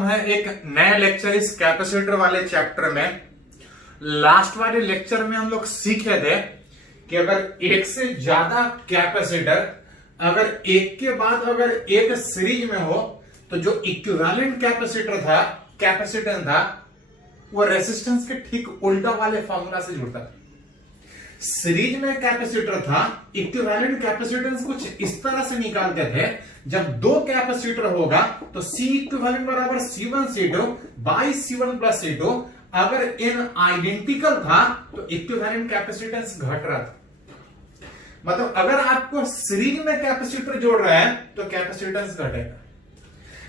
हम है एक नया लेक्चर इस कैपेसिटर वाले चैप्टर में। लास्ट वाले लेक्चर में हम लोग सीखे थे कि अगर एक से ज्यादा कैपेसिटर अगर एक के बाद अगर एक सीरीज में हो तो जो इक्विवेलेंट कैपेसिटेंस था वो रेसिस्टेंस के ठीक उल्टा वाले फॉर्मूला से जुड़ता था। सीरीज में कैपेसिटर था, इक्विवेलेंट कैपेसिटेंस कुछ इस तरह से निकालते थे, जब दो कैपेसिटर होगा तो C इक्विवेलेंट बराबर C1 C2 by C1 plus C2। अगर इन आइडेंटिकल था तो इक्विवेलेंट कैपेसिटेंस घट रहा था। मतलब अगर आपको सीरीज में कैपेसिटर जोड़ रहा है तो कैपेसिटेंस घटेगा।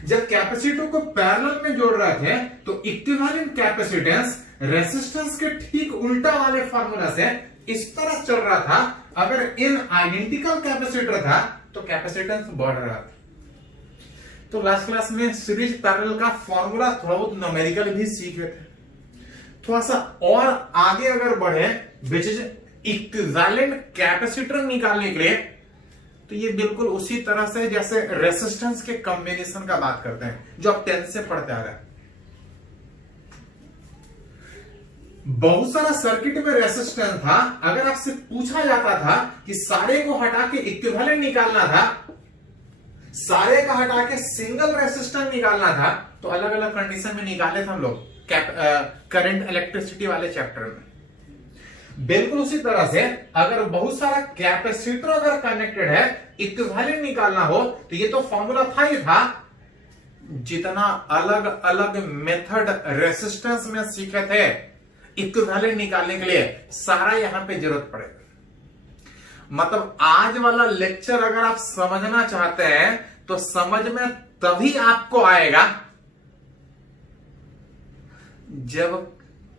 जब कैपेसिटर को पैरेलल में जोड़ रहे थे तो इक्विवेलेंट कैपेसिटेंस रेसिस्टेंस के ठीक उल्टा वाले फार्मूला से इस तरह चल रहा था। अगर इन आइडेंटिकल कैपेसिटर था तो कैपेसिटेंस बढ़ रहा था। तो लास्ट क्लास में सीरीज पैरेलल का फॉर्मूला थोड़ा बहुत न्यूमेरिकल भी सीखे थे। थोड़ा सा और आगे अगर बढ़े विच इज इक्विवेलेंट कैपेसिटर निकालने के लिए तो ये बिल्कुल उसी तरह से जैसे रेसिस्टेंस के कॉम्बिनेशन का बात करते हैं जो आप 10th से पढ़ते आ रहे हैं। बहुत सारा सर्किट में रेसिस्टेंस था, अगर आपसे पूछा जाता था कि सारे को हटा के इक्विवेलेंट निकालना था, सारे का हटा के सिंगल रेसिस्टेंस निकालना था, तो अलग अलग कंडीशन में निकाले थे हम लोग करंट इलेक्ट्रिसिटी वाले चैप्टर में। बिल्कुल उसी तरह से अगर बहुत सारा कैपेसिटर अगर कनेक्टेड है, इक्विवेलेंट निकालना हो तो ये तो फॉर्मूला था ही था। जितना अलग अलग मेथड रेसिस्टेंस में सीखे थे इक्विवेलेंट निकालने के लिए, सारा यहां पे जरूरत पड़ेगा। मतलब आज वाला लेक्चर अगर आप समझना चाहते हैं तो समझ में तभी आपको आएगा जब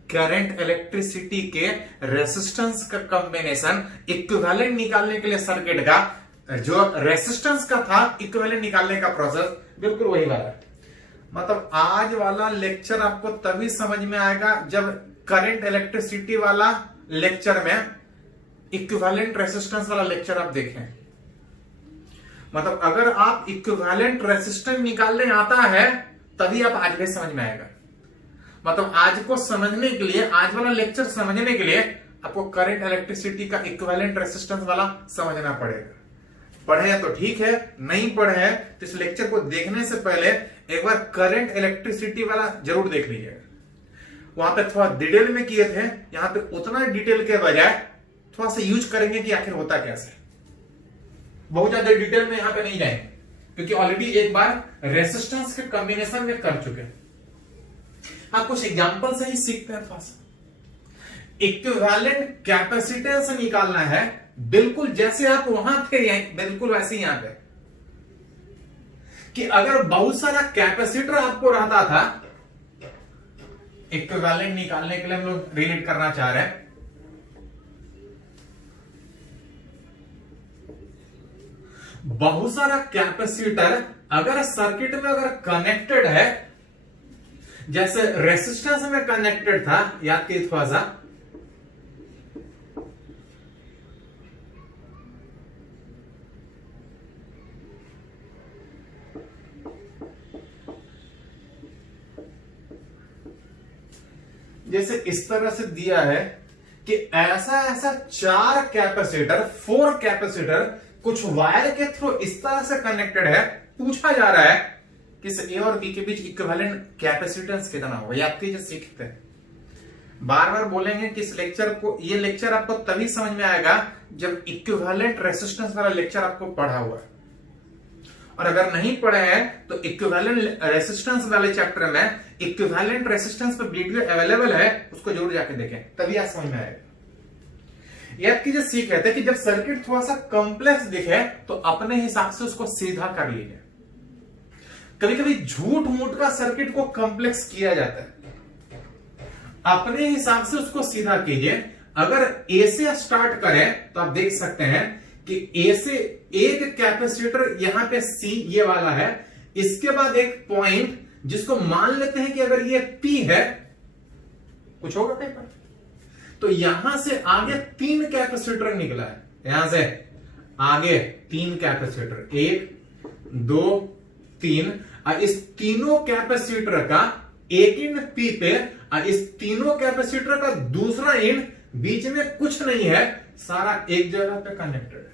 करंट इलेक्ट्रिसिटी के रेसिस्टेंस का कॉम्बिनेशन इक्विवेलेंट निकालने के लिए सर्किट का जो रेसिस्टेंस का था इक्विवेलेंट निकालने का प्रोसेस बिल्कुल वही वाला है। मतलब आज वाला लेक्चर आपको तभी समझ में आएगा जब करंट इलेक्ट्रिसिटी वाला लेक्चर में इक्विवेलेंट रेसिस्टेंस वाला लेक्चर आप देखें। मतलब अगर आप इक्विवेलेंट रेसिस्टेंस निकालने आता है तभी आप आज भी समझ में आएगा। मतलब आज को समझने के लिए, आज वाला लेक्चर समझने के लिए आपको करंट इलेक्ट्रिसिटी का इक्विवेलेंट रेसिस्टेंस वाला समझना पड़ेगा। पढ़े हैं तो ठीक है, नहीं पढ़े हैं तो इस लेक्चर को देखने से पहले एक बार करंट इलेक्ट्रिसिटी वाला जरूर देख लीजिएगा। वहां पे थोड़ा डिटेल में किए थे, यहां पे उतना डिटेल के बजाय थोड़ा सा यूज करेंगे कि आखिर होता कैसे। बहुत ज्यादा डिटेल में यहां पे नहीं जाएंगे क्योंकि ऑलरेडी एक बार रेसिस्टेंस के कॉम्बिनेशन में कर चुके हैं। हाँ, कुछ एग्जांपल से ही सीखते हैं। थोड़ा सा इक्विवेलेंट कैपेसिटेंस निकालना है, बिल्कुल जैसे आप वहां थे बिल्कुल वैसे ही यहां पे कि अगर बहुत सारा कैपेसिटर आपको रहता था, इक्विवेलेंट निकालने के लिए हम लोग रिलेट करना चाह रहे हैं। बहुत सारा कैपेसिटर अगर सर्किट में अगर कनेक्टेड है, जैसे रेसिस्टेंस में कनेक्टेड था, याद कीजिए थोड़ा सा, जैसे इस तरह से दिया है कि ऐसा ऐसा 4 कैपेसिटर 4 कैपेसिटर कुछ वायर के थ्रू इस तरह से कनेक्टेड है। पूछा जा रहा है कि इस ए और बी के बीच इक्विवेलेंट कैपेसिटेंस कितना होगा। ये आपके जो सीखते हैं, बार बार बोलेंगे कि इस लेक्चर को, ये लेक्चर आपको तभी समझ में आएगा जब इक्विवेलेंट रेसिस्टेंस वाला लेक्चर आपको पढ़ा हुआ है। और अगर नहीं पढ़े हैं तो इक्विवेलेंट रेसिस्टेंस वाले चैप्टर में इक्विवेलेंट रेसिस्टेंस पर वीडियो अवेलेबल है, उसको जरूर जाके देखें, तभी आप समझ में आएगा। याद कीजिए, सीख रहे थे कि जब सर्किट थोड़ा सा कॉम्प्लेक्स दिखे तो अपने हिसाब से उसको सीधा कर लीजिए। कभी कभी झूठ मूठ का सर्किट को कॉम्प्लेक्स किया जाता है, अपने हिसाब से उसको सीधा कीजिए। अगर ए से स्टार्ट करें तो आप देख सकते हैं कि ए से एक कैपेसिटर यहां पे सी ये वाला है, इसके बाद एक पॉइंट जिसको मान लेते हैं कि अगर ये पी है, कुछ होगा कहीं पर, तो यहां से आगे 3 कैपेसिटर निकला है। यहां से आगे 3 कैपेसिटर, 1 2 3। इस तीनों कैपेसिटर का एक इन पी पे, इस तीनों कैपेसिटर का दूसरा इन, बीच में कुछ नहीं है, सारा एक जगह पे कनेक्टेड है।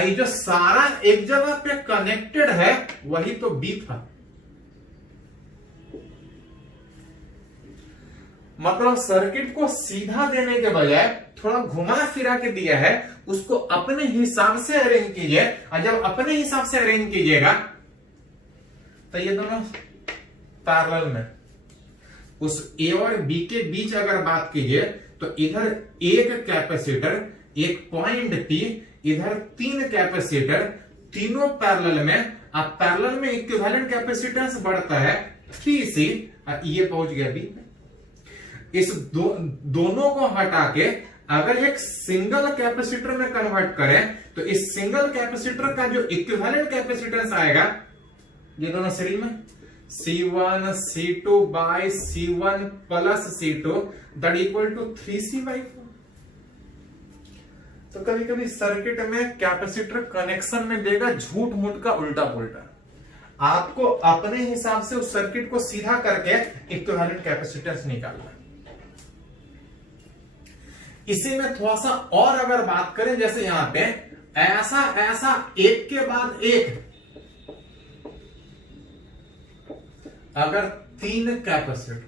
ये जो सारा एक जगह पे कनेक्टेड है वही तो बी था। मतलब सर्किट को सीधा देने के बजाय थोड़ा घुमा फिरा के दिया है, उसको अपने हिसाब से अरेंज कीजिए। और जब अपने हिसाब से अरेंज कीजिएगा तो ये दोनों पैरेलल में, उस ए और बी के बीच अगर बात कीजिए तो इधर एक कैपेसिटर, एक पॉइंट पी, इधर तीन कैपेसिटर, तीनों पैरेलल में। अब पैरेलल में इक्विवेलेंट कैपेसिटेंस बढ़ता है 3C, ये पहुंच गया बी। इस दोनों को हटा के अगर एक सिंगल कैपेसिटर में कन्वर्ट करें तो इस सिंगल कैपेसिटर का जो इक्विवेलेंट कैपेसिटेंस आएगा, ये दोनों सीरीज में, C1 C2 by C1 plus C2 that equal to 3C/4। तो कभी कभी सर्किट में कैपेसिटर कनेक्शन में देगा झूठ मूठ का उल्टा पुल्टा। आपको अपने हिसाब से उस सर्किट को सीधा करके इक्विवेलेंट कैपेसिटेंस निकालना। इसी में थोड़ा सा और अगर बात करें, जैसे यहां पे ऐसा ऐसा एक के बाद एक अगर तीन कैपेसिटर,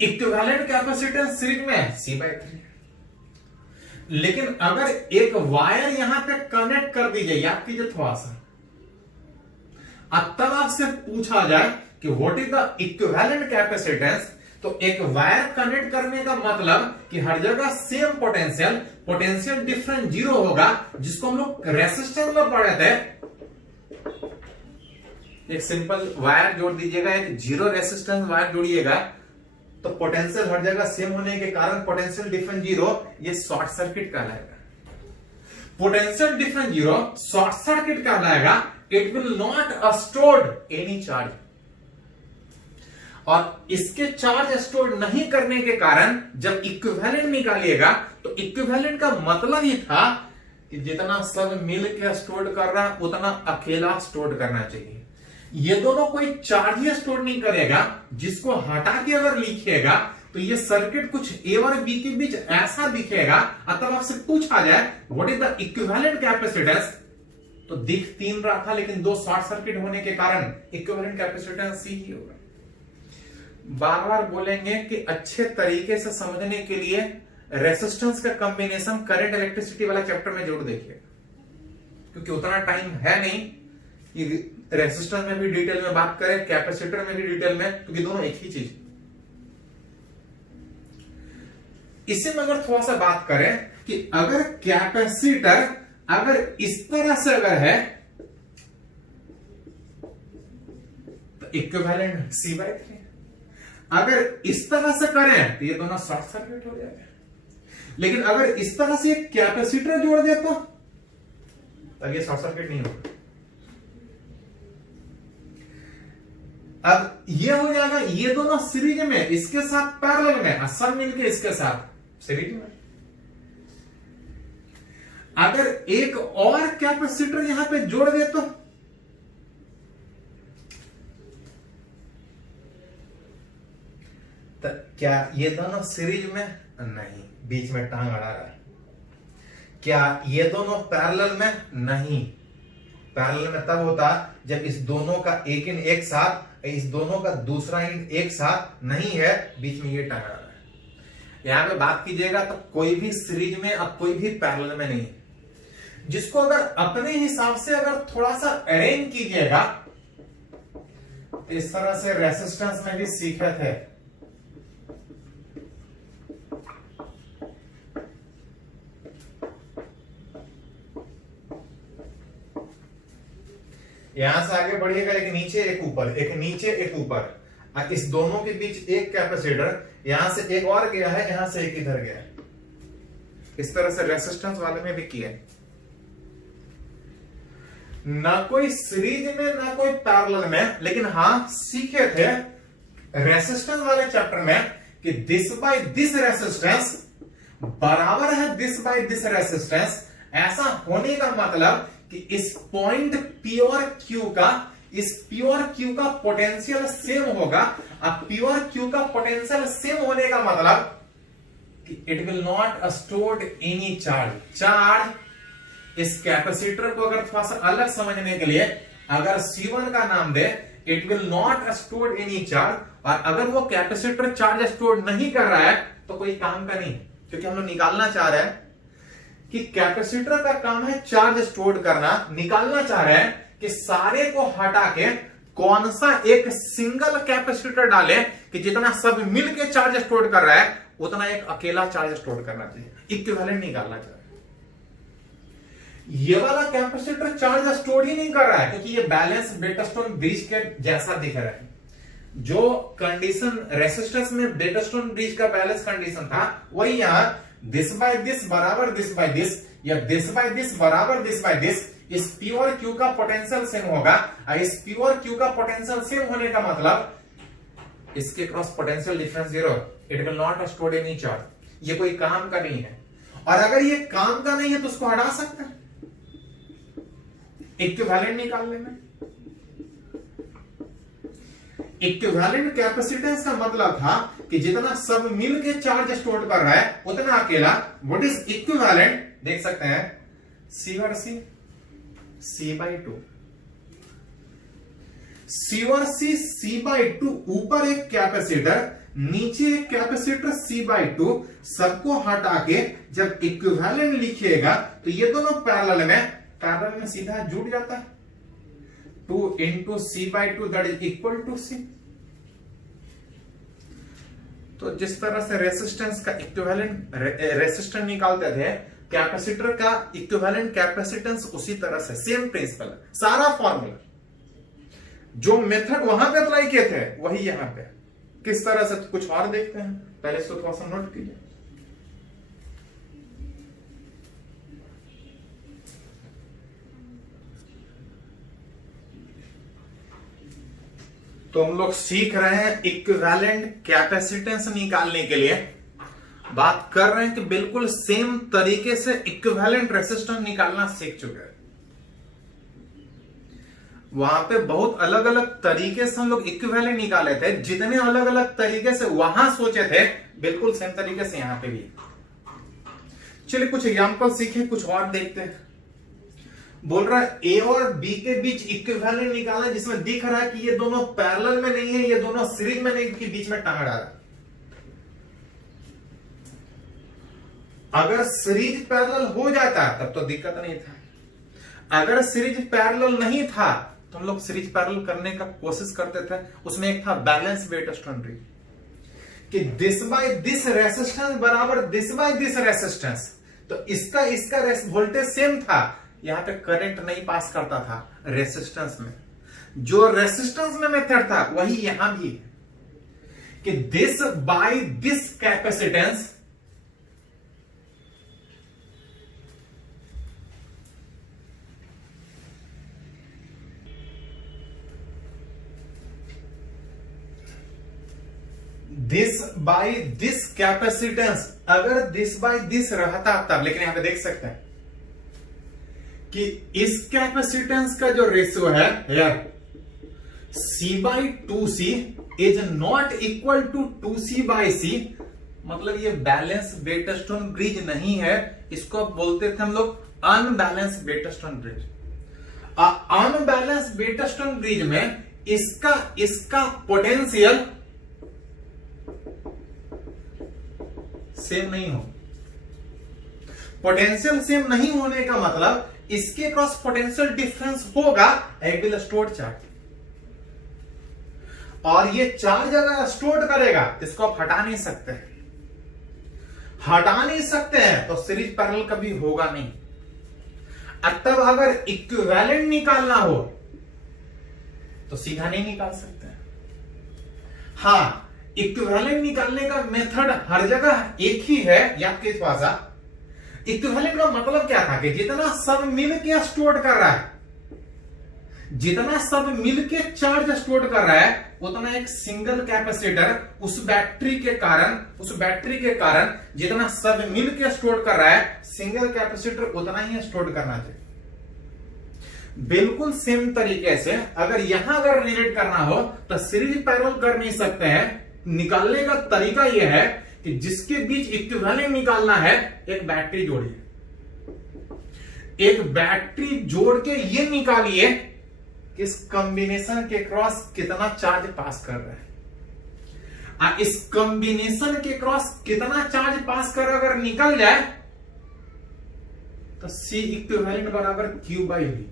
इक्विवेलेंट कैपेसिटेंस सीरीज में C/3, लेकिन अगर एक वायर यहां पे कनेक्ट कर दीजिए, याद कीजिए थोड़ा सा, अब तब आपसे पूछा जाए कि what is the equivalent capacitance, तो एक वायर कनेक्ट करने का मतलब कि हर जगह सेम पोटेंशियल, पोटेंशियल डिफरेंस 0 होगा, जिसको हम लोग रेसिस्टेंस में पढ़े थे। एक सिंपल वायर जोड़ दीजिएगा, एक 0 रेसिस्टेंस वायर जोड़िएगा, तो पोटेंशियल हर जगह सेम होने के कारण पोटेंशियल डिफरेंस 0, ये शॉर्ट सर्किट कहलाएगा। पोटेंशियल डिफरेंस 0 शॉर्ट सर्किट कहलाएगा। It will not stored any charge, और इसके चार्ज स्टोर नहीं करने के कारण जब इक्विवेलेंट निकालिएगा तो इक्विवेलेंट का मतलब ही था कि जितना सब मिल के स्टोर कर रहा उतना अकेला स्टोर करना चाहिए। ये दोनों कोई चार्ज ही स्टोर नहीं करेगा, जिसको हटा के अगर लिखिएगा तो ये सर्किट कुछ ए और बी के बीच ऐसा दिखेगा। तब आपसे पूछा जाए what is the equivalent capacitance, तो दिख तीन रहा था, लेकिन दो शॉर्ट सर्किट होने के कारण इक्विवेलेंट कैपेसिटेंस सी ही होगा। बार बार बोलेंगे कि अच्छे तरीके से समझने के लिए रेसिस्टेंस का कॉम्बिनेशन करंट इलेक्ट्रिसिटी वाला चैप्टर में जरूर देखिए, क्योंकि उतना टाइम है नहीं कि रेसिस्टेंस में भी डिटेल में बात करें, कैपेसिटर में भी डिटेल में, क्योंकि दोनों एक ही चीज। इसी में अगर थोड़ा सा बात करें कि अगर कैपेसिटर अगर इस तरह से अगर है तो इक्विवेलेंट C/3, अगर इस तरह से करें तो ये दोनों शॉर्ट सर्किट हो जाएगा। लेकिन अगर इस तरह से एक कैपेसिटर जोड़ दे तो तब ये शॉर्ट सर्किट नहीं होगा। अब ये हो जाएगा, ये दोनों सीरीज में, इसके साथ पैरेलल में, सब मिलके इसके साथ सीरीज में। अगर एक और कैपेसिटर यहां पे जोड़ दे तो क्या ये दोनों सीरीज में? नहीं, बीच में टांग अड़ा रहा है। क्या ये दोनों पैरेलल में? नहीं, पैरेलल में तब होता जब इस दोनों का एक इन एक साथ, इस दोनों का दूसरा इन एक साथ नहीं है, बीच में ये टांग अड़ा रहा है। यहां पे बात कीजिएगा तो कोई भी सीरीज में और कोई भी पैरेलल में नहीं, जिसको अगर अपने हिसाब से अगर थोड़ा सा अरेंज कीजिएगा, इस तरह से रेसिस्टेंस में भी सीखे थे। यहां से आगे बढ़िएगा, एक नीचे एक ऊपर, एक नीचे एक ऊपर, इस दोनों के बीच एक कैपेसिटर, यहां से एक और गया है, यहां से एक इधर गया है। इस तरह से रेसिस्टेंस वाले में भी किया, ना कोई सीरीज में ना कोई पैरेलल में, लेकिन हां सीखे थे रेसिस्टेंस वाले चैप्टर में कि दिस बाय दिस रेसिस्टेंस बराबर है दिस बाय दिस रेसिस्टेंस। ऐसा होने का मतलब कि इस पॉइंट पी और क्यू का पोटेंशियल सेम होगा। अब पी और क्यू का पोटेंशियल सेम होने का मतलब कि it will not store any charge. इस कैपेसिटर को अगर थोड़ा सा अलग समझने के लिए अगर C1 का नाम दे, it will not store any charge, और अगर वो कैपेसिटर चार्ज स्टोर नहीं कर रहा है तो कोई काम का नहीं, क्योंकि हम लोग निकालना चाह रहे हैं कि कैपेसिटर का काम है चार्ज स्टोर करना। निकालना चाह रहे हैं कि सारे को हटा के कौन सा एक सिंगल कैपेसिटर डाले कि जितना सब मिलके चार्ज स्टोर कर रहा है उतना एक अकेला चार्ज स्टोर करना चाहिए, इक्विवेलेंट निकालना चाहिए। ये वाला कैपेसिटर चार्ज स्टोर ही नहीं कर रहा है क्योंकि ये बैलेंस बेटस्टोन ब्रिज के जैसा दिख रहा है। जो कंडीशन रेसिस्टेंस में बेटस्टोन ब्रिज का बैलेंस कंडीशन था वही यहां दिस बाय दिस बराबर दिस बाय दिस, या दिस बाय दिस बराबर दिस बाय दिस। इस पी और क्यू का पोटेंशियल सेम होगा, और इस पी और क्यू का पोटेंशियल सेम होने का मतलब इसके cross potential difference 0, it will not store any charge. ये कोई काम का नहीं है, और अगर ये काम का नहीं है तो उसको हटा सकते हैं इक्विवेलेंट निकालने में। इक्विवेलेंट कैपेसिटेंस का मतलब था कि जितना सब मिलके चार्ज स्टोर कर रहा है उतना अकेला। व्हाट इज इक्विवेलेंट देख सकते हैं, C और C बाई 2, C और C बाई 2, ऊपर एक कैपेसिटर नीचे एक कैपेसिटर C बाई 2, सबको हटा के जब इक्विवेलेंट लिखिएगा तो ये दोनों पैरेलल में सीधा जुड़ जाता है। 2 into C by 2 that is equal to C। तो जिस तरह से रेसिस्टेंस का इक्विवेलेंट रेसिस्टेंस निकालते थे, कैपेसिटर का इक्विवेलेंट कैपेसिटेंस उसी तरह से सेम प्रिंसिपल, सारा फॉर्मूला जो मेथड वहां पे अप्लाई किए थे वही यहां पे। किस तरह से कुछ और देखते हैं, पहले इसको थोड़ा सा नोट कीजिए। तो हम लोग सीख रहे हैं इक्विवेलेंट कैपेसिटेंस निकालने के लिए, बात कर रहे हैं कि बिल्कुल सेम तरीके से इक्विवेलेंट रेसिस्टेंस निकालना सीख चुके हैं। वहां पे बहुत अलग अलग तरीके से हम लोग इक्विवेलेंट निकाले थे, जितने अलग अलग तरीके से वहां सोचे थे बिल्कुल सेम तरीके से यहां पे भी। चलिए कुछ एग्जांपल सीखे, कुछ और देखते हैं। बोल रहा है ए और बी के बीच इक्विवेलेंट निकालना, जिसमें दिख रहा है कि ये दोनों पैरेलल में नहीं है, ये दोनों सीरीज में नहीं, कि बीच में टांग रहा है। अगर सीरीज पैरेलल हो जाता तब तो दिक्कत नहीं था। अगर सीरीज पैरेलल नहीं था तो हम लोग सीरीज पैरेलल करने का कोशिश करते थे। उसमें एक था बैलेंस वेटस्टोन ब्रिज, कि दिस बाय दिस रेसिस्टेंस बराबर दिस बाय दिस रेसिस्टेंस। तो इसका वोल्टेज सेम था, यहां पे करंट नहीं पास करता था रेसिस्टेंस में। जो रेसिस्टेंस में मेथड था वही यहां भी है, कि this by this capacitance this by this capacitance, अगर दिस बाय दिस रहता तब, लेकिन यहां पे देख सकते हैं कि इस कैपेसिटेंस का जो रेशियो है C by 2C is not equal to 2C by C। मतलब ये बैलेंस वेटस्टोन ब्रिज नहीं है, इसको बोलते थे हम लोग unbalance Wheatstone bridge. Unbalance Wheatstone bridge में इसका पोटेंशियल सेम नहीं हो। पोटेंशियल सेम नहीं होने का मतलब इसके क्रॉस पोटेंशियल डिफरेंस होगा, इट विल स्टोर चार्ज। और ये चार्ज अगर स्टोर करेगा तो इसको आप हटा नहीं सकते हैं, तो सीरीज पैरेलल कभी होगा नहीं। तब अगर इक्विवेलेंट निकालना हो तो सीधा नहीं निकाल सकते। हाँ, इक्विवेलेंट निकालने का मेथड हर जगह एक ही है, याद कीजिए भाषा। इक्विवेलेंट का मतलब क्या था कि जितना सब मिलके स्टोर कर रहा है, जितना सब मिलके चार्ज स्टोर कर रहा है, उतना एक सिंगल कैपेसिटर उस बैटरी के कारण जितना सब मिलके स्टोर कर रहा है, सिंगल कैपेसिटर उतना ही स्टोर करना चाहिए। बिल्कुल सेम तरीके से अगर यहां अगर रिलेट करना हो तो सीरीज पैरेलल कर नहीं सकते हैं। निकालने का तरीका यह है कि जिसके बीच इक्विवेलेंट निकालना है, एक बैटरी जोड़िए, एक बैटरी जोड़ के ये निकालिए कि इस कॉम्बिनेशन के क्रॉस कितना चार्ज पास कर रहा है। इस कॉम्बिनेशन के क्रॉस कितना चार्ज पास कर अगर निकल जाए तो C इक्विवेलेंट बराबर Q बाई V।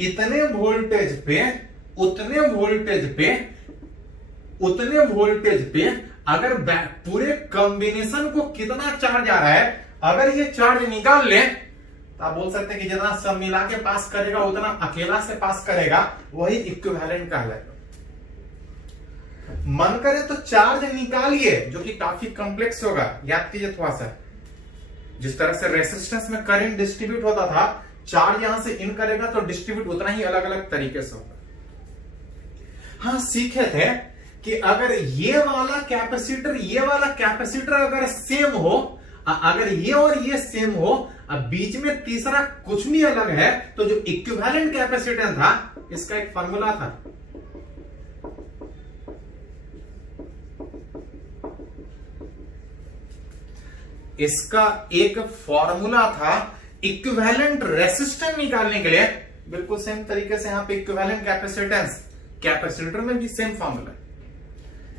इतने वोल्टेज पे अगर पूरे कॉम्बिनेशन को कितना चार्ज आ रहा है, अगर ये चार्ज निकाल ले तो आप बोल सकते हैं कि जितना सब मिला के पास करेगा उतना अकेला से पास करेगा, वही इक्विवेलेंट कहलाएगा। मन करे तो चार्ज निकालिए, जो कि काफी कॉम्प्लेक्स होगा। याद कीजिए थोड़ा सा, जिस तरह से रेसिस्टेंस में करंट डिस्ट्रीब्यूट होता था, चार्ज यहां से इन करेगा तो डिस्ट्रीब्यूट उतना ही अलग अलग तरीके से होगा। हाँ, सीखे थे कि अगर ये वाला कैपेसिटर अगर सेम हो, अगर ये और ये सेम हो, अब बीच में तीसरा कुछ भी अलग है, तो जो इक्विवेलेंट कैपेसिटेंस था, इसका एक फॉर्मूला था। इसका एक फॉर्मूला था इक्विवेलेंट रेसिस्टेंस निकालने के लिए। बिल्कुल सेम तरीके से यहां पे इक्विवेलेंट कैपेसिटेंस, कैपेसिटर में भी सेम फॉर्मूला।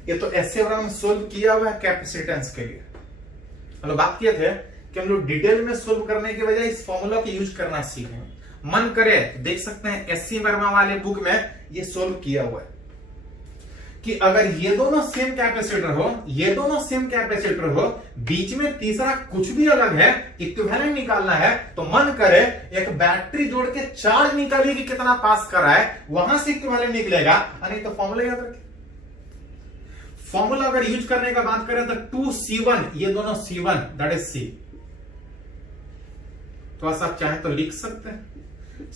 ये तो ऐसे हम सोल्व किया हुआ है कैपेसिटेंस के लिए। हम लोग बात किए थे कि हम लोग डिटेल में सोल्व करने के बजाय इस फॉर्मूला को यूज करना सीखें। मन करे देख सकते हैं एससी वर्मा वाले बुक में ये सोल्व किया हुआ है कि अगर ये दोनों सेम कैपेसिटर हो, बीच में तीसरा कुछ भी अलग है, इक्विवेलेंट निकालना है, तो मन करे एक बैटरी जोड़ के चार्ज निकालिए कि कितना पास कर रहा है, वहां से इक्विवेलेंट निकलेगा। नहीं तो फॉर्मूला याद रखिए। फॉर्मूला अगर यूज करने का बात करें तो 2C1, ये दोनों C1 दैट इज C। तो ऐसा आप चाहे तो लिख सकते हैं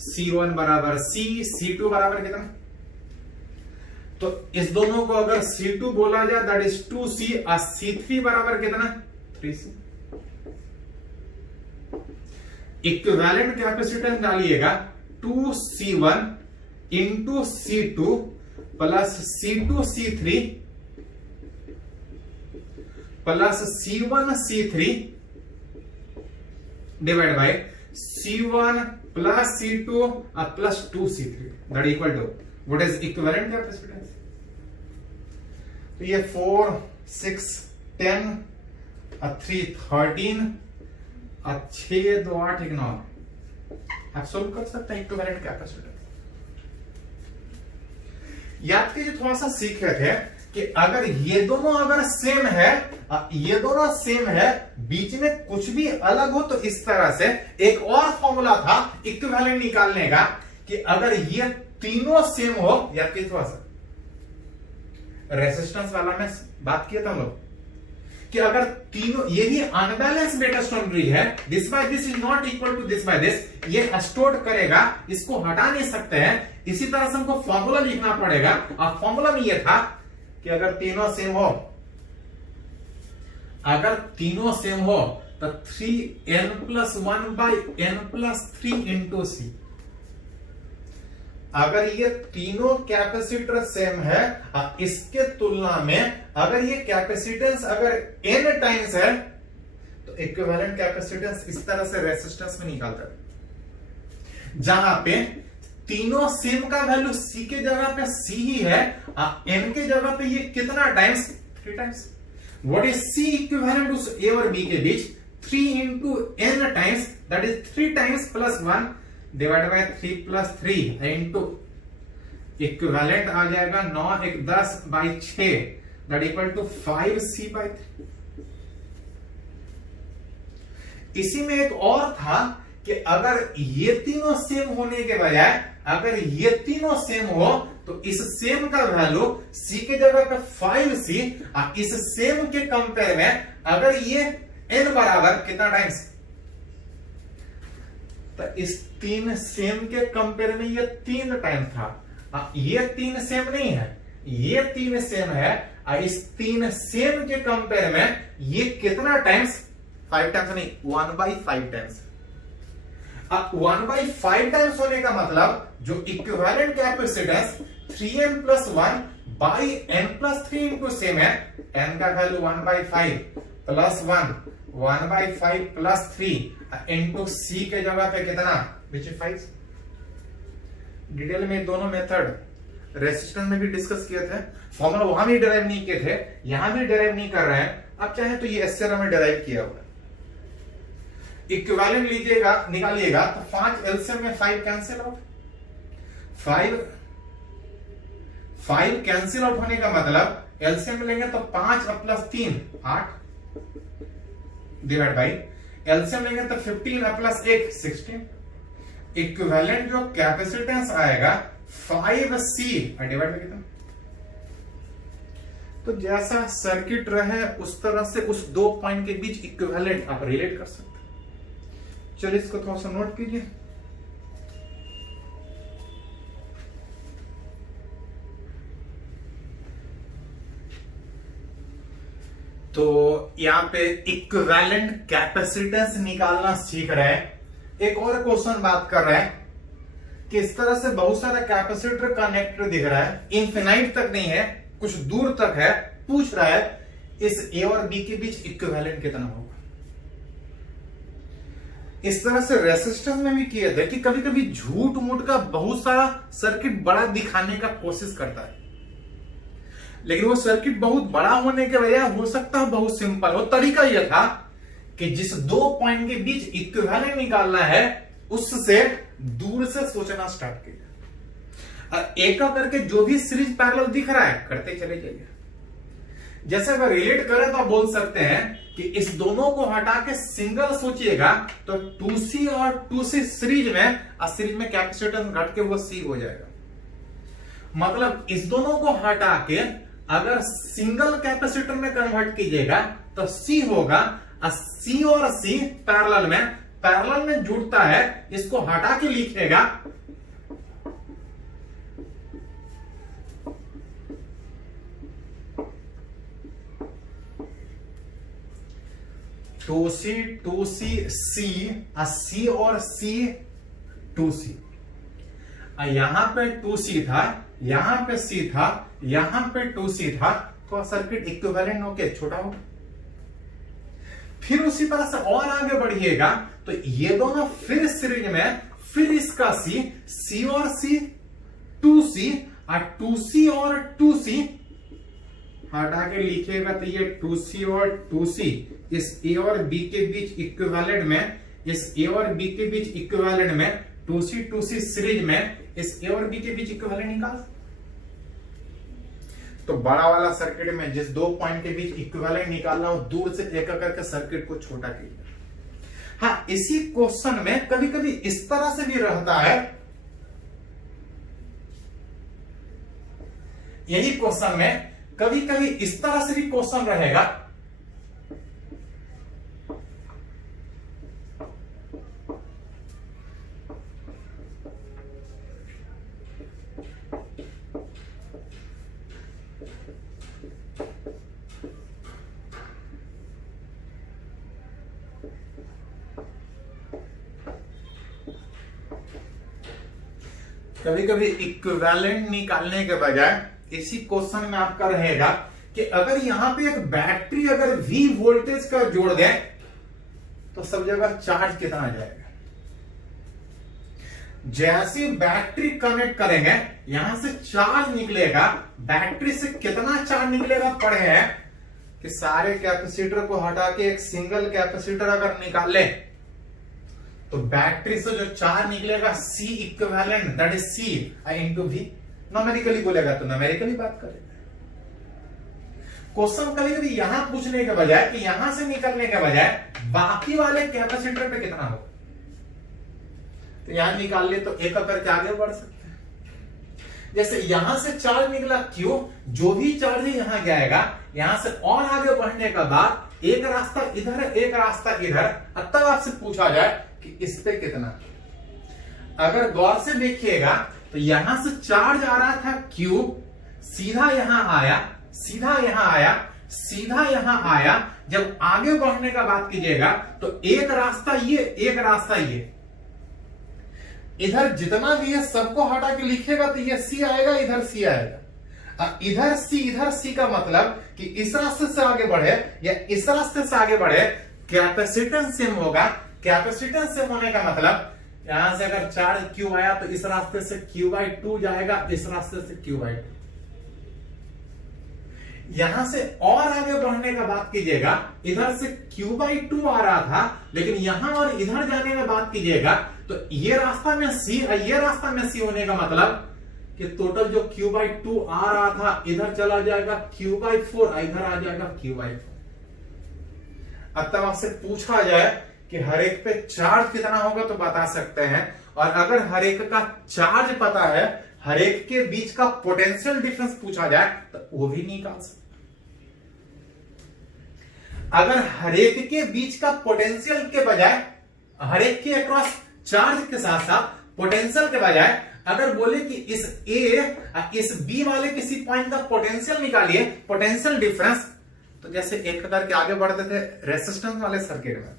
C1 बराबर C, C2 बराबर कितना, तो इस दोनों को अगर C2 बोला जाए दैट इज 2C, और C3 बराबर कितना 3C। इक्विवेलेंट कैपेसिटेंस डालिएगा 2C1 into C2 plus C2 C3 plus C1 C3 divide by C1 plus C2 plus 2C3 that equal to what is equivalent capacitance. तो ये 4 6 10 3 13 6 2 8 1 9 आप solve कर सकते हैं इक्विवेलेंट कैपेसिटेंस। याद कीजिए थोड़ा सा सीख रहे थे कि अगर ये दोनों अगर सेम है, बीच में कुछ भी अलग हो, तो इस तरह से एक और फॉर्मूला था इक्विवेलेंट निकालने का कि अगर ये तीनों सेम हो। याद कीजिए थोड़ा सा, रेसिस्टेंस वाला में बात किया था हम लोग कि अगर तीनों, ये भी अनबैलेंस डेटा स्टोनरी है, this by this is not equal to this by this, ये स्टोर करेगा, इसको हटा नहीं सकते हैं। इसी तरह से हमको फॉर्मूला लिखना पड़ेगा, और फॉर्मूला में ये था कि अगर तीनों सेम हो तो 3n plus 1 by n plus 3 into C। अगर ये तीनों कैपेसिटर सेम है, इसके तुलना में अगर ये कैपेसिटेंस अगर n टाइम्स है, तो इक्विवेलेंट कैपेसिटेंस इस तरह से रेसिस्टेंस में निकालता है। जहां पे तीनों सेम का वैल्यू C के जगह पे C ही है, n के जगह पे ये कितना times 3 times. What is C equivalent उस A और B के बीच 3 into n times, that is 3 times plus 1 divide by 3 plus 3 into equivalent आ जाएगा 9 1 10 by 6 that equal to 5C by 3। इसी में एक और था कि अगर ये तीनों सेम होने के बजाय अगर ये तीनों सेम हो, तो इस सेम का वैल्यू C के जगह पे 5C, इस सेम के कंपेयर में अगर ये n बराबर कितना टाइम्स, तो इस 3 सेम के कंपेयर में ये 3 टाइम था। ये 3 सेम नहीं है, ये 3 सेम है, इस 3 सेम के कंपेयर में ये कितना टाइम्स 5 टाइम्स नहीं 1/5 टाइम्स। अब 1/5 टाइम्स होने का मतलब जो equivalent capacitance 3n + 1 by n + 3 into same है, n का वैल्यू 1/5 + 1/5 + 3 इंटू c के जगह पे कितना, विच इज 5। डिटेल में दोनों मेथड रेसिस्टेंस में भी डिस्कस किए थे, फॉर्मूला वहां भी डिराइव नहीं किए थे, यहां भी डिराइव नहीं कर रहे हैं। अब चाहे तो ये एससीआर में डिराइव किया हुआ है। इक्विवेलेंट लीजिएगा, निकालिएगा तो 5 एलसीएम में 5 कैंसिल आउट, 5 कैंसिल आउट होने का मतलब एलसीएम में लेंगे तो 5 + 3 8 डिवाइड बाई एलसीएम लेंगे तो 15 + 1 16। इक्विवेलेंट जो कैपेसिटेंस आएगा 5C डिवाइड बाई कितना। तो जैसा सर्किट रहे उस तरह से उस दो पॉइंट के बीच इक्विवेलेंट आप रिलेट कर सकते हैं। चलिए इसको थोड़ा सा नोट कीजिए। तो यहां पे इक्विवेलेंट कैपेसिटेंस निकालना सीख रहे हैं। एक और क्वेश्चन बात कर रहे हैं कि इस तरह से बहुत सारा कैपेसिटर कनेक्टर दिख रहा है, इनफिनाइट तक नहीं है, कुछ दूर तक है। पूछ रहा है इस ए और बी के बीच इक्विवेलेंट कितना होगा। इस तरह से रेसिस्टेंस में भी किए थे कि कभी कभी झूठ मूठ का बहुत सारा सर्किट बड़ा दिखाने का कोशिश करता है, लेकिन वो सर्किट बहुत बड़ा होने के बजाय हो सकता है बहुत सिंपल हो। तरीका यह था कि जिस दो पॉइंट के बीच इक्विवेलेंट निकालना है उससे दूर से सोचना स्टार्ट कीजिए। एक करके जो भी सीरीज पैरेलल दिख रहा है करते चले जाइए। जैसे अगर रिलेट करें तो आप बोल सकते हैं कि इस दोनों को हटा के सिंगल सोचिएगा तो 2C और 2C सीरीज में कैपेसिटेंस घट के वो C हो जाएगा। मतलब इस दोनों को हटा के अगर सिंगल कैपेसिटर में कन्वर्ट कीजिएगा तो C होगा। C और C पैरेलल में जुड़ता है, इसको हटा के लिखेगा टू सी C और C 2C। यहां पे 2C था, यहां पे C था, यहां पे 2C था, तो सर्किट इक्विवेलेंट होके छोटा होगा। फिर उसी तरह से और आगे बढ़िएगा तो ये दोनों फिर सीरीज में, फिर इसका C और C 2C और 2C और 2C हटा के लिखिएगा तो ये 2C और 2C इस A और B के बीच इक्विवेलेंट में, इस A और B के बीच इक्विवेलेंट में 2C सीरीज में इस A और B के बीच इक्विवेलेंट निकाल। तो बड़ा वाला सर्किट में जिस दो पॉइंट के बीच इक्विवेलेंट निकालना हो दूर से एक करके सर्किट को छोटा कीजिए। हाँ, इसी क्वेश्चन में कभी कभी इस तरह से भी रहता है, यही क्वेश्चन में कभी कभी इस तरह से भी क्वेश्चन रहेगा। कभी कभी इक्विवेलेंट निकालने के बजाय इसी क्वेश्चन में आपका रहेगा कि अगर यहां पे एक बैटरी अगर V वोल्टेज का जोड़ दें तो सब जगह चार्ज कितना आ जाएगा। जैसे बैटरी कनेक्ट करेंगे यहां से चार्ज निकलेगा, बैटरी से कितना चार्ज निकलेगा पढ़े हैं कि सारे कैपेसिटर को हटा के एक सिंगल कैपेसिटर अगर निकाले तो बैटरी से जो चार्ज निकलेगा C equivalent that is C into V। Numerically बोलेगा तो न्यूमेरिकली बात करेगा। क्वेश्चन कभी कभी यहां पूछने के बजाय कि यहां से निकलने के बजाय बाकी वाले कैपेसिटर पे कितना होगा तो यहां निकाल ले तो एक करके आगे बढ़ सकते हैं। जैसे यहां से चार्ज निकला Q, जो भी चार्ज यहां जाएगा यहां से और आगे बढ़ने के बाद एक रास्ता इधर एक रास्ता इधर, तब आपसे पूछा जाए कि इस पे कितना। अगर गौर से देखिएगा तो यहां से चार्ज आ रहा था Q, सीधा यहां आया, सीधा यहां आया, सीधा यहां आया। जब आगे बढ़ने का बात कीजिएगा तो एक रास्ता ये, एक रास्ता ये, इधर जितना भी है सबको हटा के लिखेगा तो ये सी आएगा, इधर सी आएगा। इधर सी का मतलब कि इस रास्ते से आगे बढ़े या इस रास्ते से आगे बढ़े, कैपेसिटेंस सेम होगा। कैपेसिटेंस सेम होने का मतलब यहां से अगर चार्ज क्यू आया तो इस रास्ते से Q/2 जाएगा, इस रास्ते से Q/2। यहां से और आगे बढ़ने का बात कीजिएगा, इधर से Q/2 आ रहा था, लेकिन यहां और इधर जाने में बात कीजिएगा तो ये रास्ता में C और ये रास्ता में C होने का मतलब कि टोटल जो Q/2 आ रहा था इधर चला जाएगा Q/4, इधर आ जाएगा Q/4। अब तब आपसे पूछा जाए कि हर एक पे चार्ज कितना होगा तो बता सकते हैं, और अगर हर एक का चार्ज पता है, हर एक के बीच का पोटेंशियल डिफरेंस पूछा जाए तो वो भी निकाल सकते। अगर हर एक के बीच का पोटेंशियल के बजाय, हर एक के अक्रॉस चार्ज के साथ साथ पोटेंशियल के बजाय अगर बोले कि इस ए इस बी वाले किसी पॉइंट का पोटेंशियल निकालिए, पोटेंशियल डिफरेंस, तो जैसे एक करके आगे बढ़ते थे रेसिस्टेंस वाले सर्किट में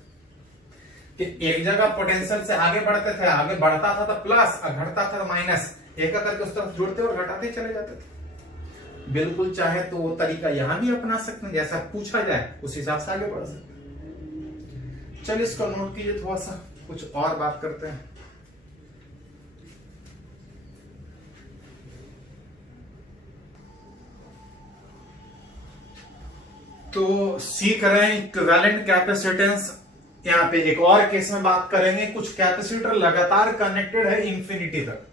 कि एक जगह पोटेंशियल से आगे बढ़ते थे, आगे बढ़ता था तो प्लस और घटता था तो माइनस, एक करके उस तरफ जुड़ते और घटाते चले जाते थे। बिल्कुल चाहे तो वो तरीका यहां भी अपना सकते हैं, जैसा पूछा जाए उस हिसाब से आगे बढ़ सकते हैं। चलिए इसको नोट कीजिए, थोड़ा सा कुछ और बात करते हैं। तो सीख रहे हैं इक्विवेलेंट कैपेसिटेंस। यहां पे एक और केस में बात करेंगे, कुछ कैपेसिटर लगातार कनेक्टेड है इंफिनिटी तक।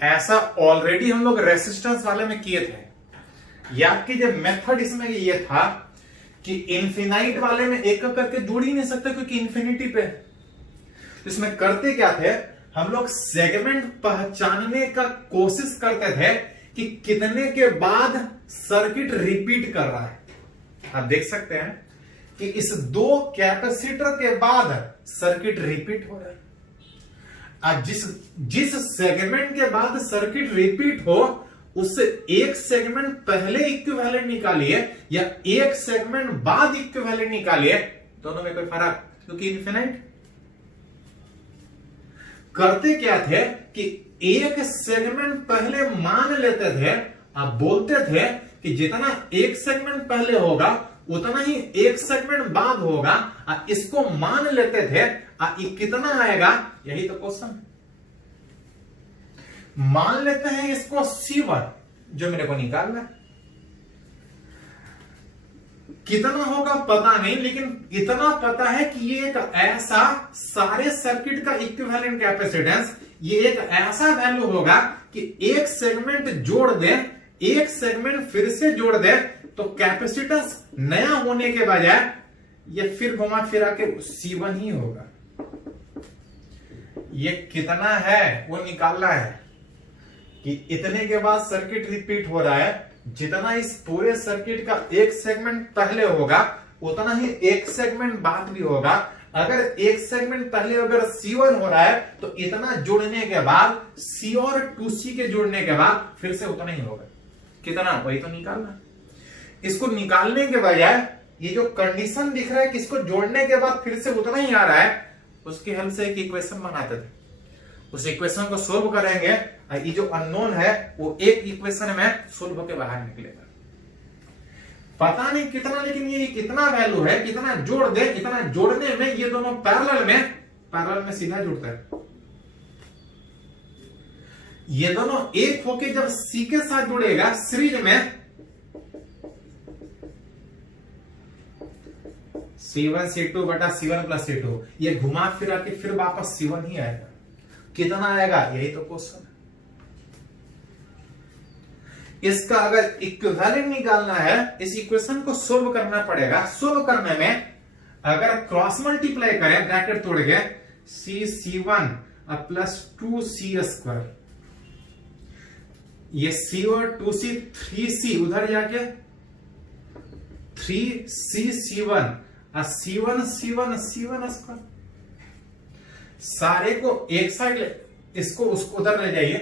ऐसा ऑलरेडी हम लोग रेसिस्टेंस वाले में किए थे। याद कीजिए मेथड इसमें ये था कि इन्फिनाइट वाले में एक करके जुड़ ही नहीं सकते क्योंकि इंफिनिटी पे। तो इसमें करते क्या थे हम लोग, सेगमेंट पहचानने का कोशिश करते थे कि कितने के बाद सर्किट रिपीट कर रहा है। आप देख सकते हैं कि इस दो कैपेसिटर के बाद सर्किट रिपीट हो रहा है। जिस सेगमेंट के बाद सर्किट रिपीट हो उससे एक सेगमेंट पहले इक्विवेलेंट निकालिए या एक सेगमेंट बाद इक्विवेलेंट निकालिए, दोनों में कोई फर्क, क्योंकि इन्फिनाइट। करते क्या थे कि एक सेगमेंट पहले मान लेते थे, आप बोलते थे कि जितना एक सेगमेंट पहले होगा उतना ही एक सेगमेंट बाद होगा, इसको मान लेते थे। ये कितना आएगा, यही तो क्वेश्चन। मान लेते हैं इसको C1 जो मेरे को निकालना है, कितना होगा पता नहीं, लेकिन इतना पता है कि ये एक ऐसा सारे सर्किट का इक्विवेलेंट कैपेसिटेंस, ये एक ऐसा वैल्यू होगा कि एक सेगमेंट जोड़ दे, एक सेगमेंट फिर से जोड़ दे तो कैपेसिटेंस नया होने के बजाय ये फिर घुमा फिरा के C1 ही होगा। ये कितना है वो निकालना है कि इतने के बाद सर्किट रिपीट हो रहा है, जितना इस पूरे सर्किट का एक सेगमेंट पहले होगा उतना ही एक सेगमेंट बाद भी होगा। अगर एक सेगमेंट पहले अगर C1 हो रहा है तो इतना जोड़ने के बाद C और 2C के जोड़ने के बाद फिर से उतना ही होगा। कितना, वही तो निकालना। इसको निकालने के बजाय ये जो कंडीशन दिख रहा है कि इसको जोड़ने के बाद फिर से उतना ही आ रहा है, उसकी हेल्प से एक इक्वेशन बनाते थे। उस इक्वेशन को सोल्व करेंगे, ये जो अननोन है वो एक इक्वेशन में सोल्व होकर बाहर निकलेगा। पता नहीं कितना, लेकिन ये कितना वैल्यू है, कितना जोड़ दे, इतना जोड़ने में ये दोनों पैरेलल में सीधा जुड़ता है। ये दोनों एक होके जब C के साथ जुड़ेगा सीरीज में, C1 C2 बटा C1 प्लस C2, ये घुमा फिरा के फिर वापस C1 ही आएगा। कितना आएगा, यही तो क्वेश्चन है। इसका अगर इक्विवेलेंट निकालना है, इस इक्वेशन को सोल्व करना पड़ेगा। सोल्व करने में अगर क्रॉस मल्टीप्लाई करें ब्रैकेट तोड़ के, C1 प्लस 2C², ये C और 2C 3C उधर जाके 3C C1 C1 सारे को एक साइड, इसको उसको उधर ले जाइए।